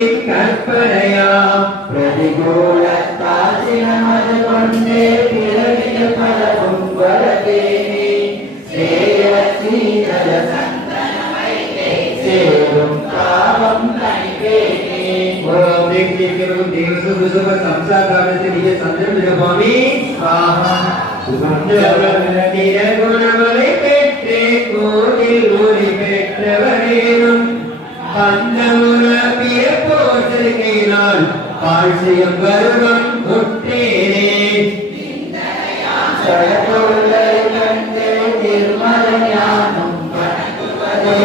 கற்பனையா பிரதிகூலத்தால் சினமது கொண்டே பிறவிய பலவும் வரதேனி சேரசீனல சந்தனமை சேரும் காவம் கைவேனி ஓம் தேவியரும் தேவசுப சுப சம்சாகாரத்தை நிஜ சந்திரம் நிரபாமி ஸ்வாஹா சுபந்தவரநில குணமலை பெற்றே கோயில் ஒளி பெற்றவரேனும் அந்தமுற பிறப்போசையினால் பாழ்சியம் கருவம் முட்டேனே சடகொள்ளை கண்டே நிர்மல ஞானம் வணங்குவதே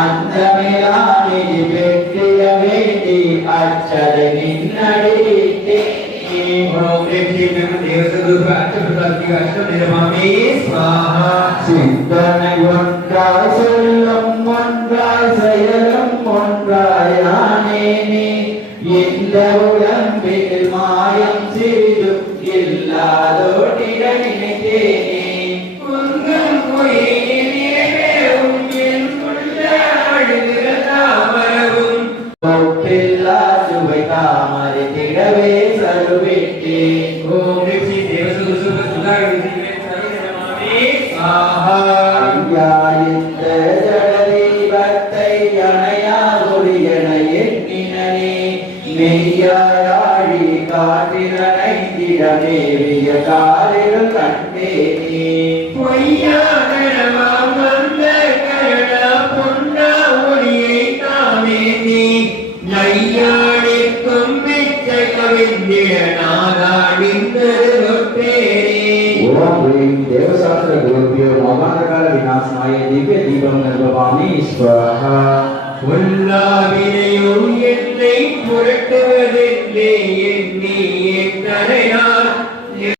அந்தமிலானி வெற்றிய வேண்டி அச்சதை நின்னடித்தே ஓம் தேவசகுரு அச்சபிரதாத்மிக அஷ்டம் நிரமாமே ஸ்வாஹா சிந்தனை ஒன்றாய் சொல்லும் ஒன்றாய் செயலும் ஒன்றாயானேனே இந்த உடம்பில் மாயம் சிறிதும் இல்லாதோடிட நினைத்தேனே குங்கும் குயிலும் என் உள்ள அழுகிற தாமரவும் ஒப்பில்லா சுவை தாமரை திடவே சருவிட்டேன் ஓம் ரிஷி தேவசுகு சுப சுதாரி சருவிடமாமே ஆஹா யாயித்த ஜடதீபத்தை அணையா ஒளியன எண்ணினனே மெய்யாழி காற்றினைந்திட மேவிய காரில் கண்டேனே பொய்யானவாம் வந்த கருணா பொன்னா ஒளியை தாமே நீ நையாடிக்கும் மிச்சை கவிந்திட நாதாடிந்தே देवशास्त्र गुरुभ्यो ममानकाल विनाशनाय दिव्य दीपं निर्वपामि स्वाहा உள்ளாவினையும் என்னை புரட்டுவதென்றே எண்ணி எத்தனையா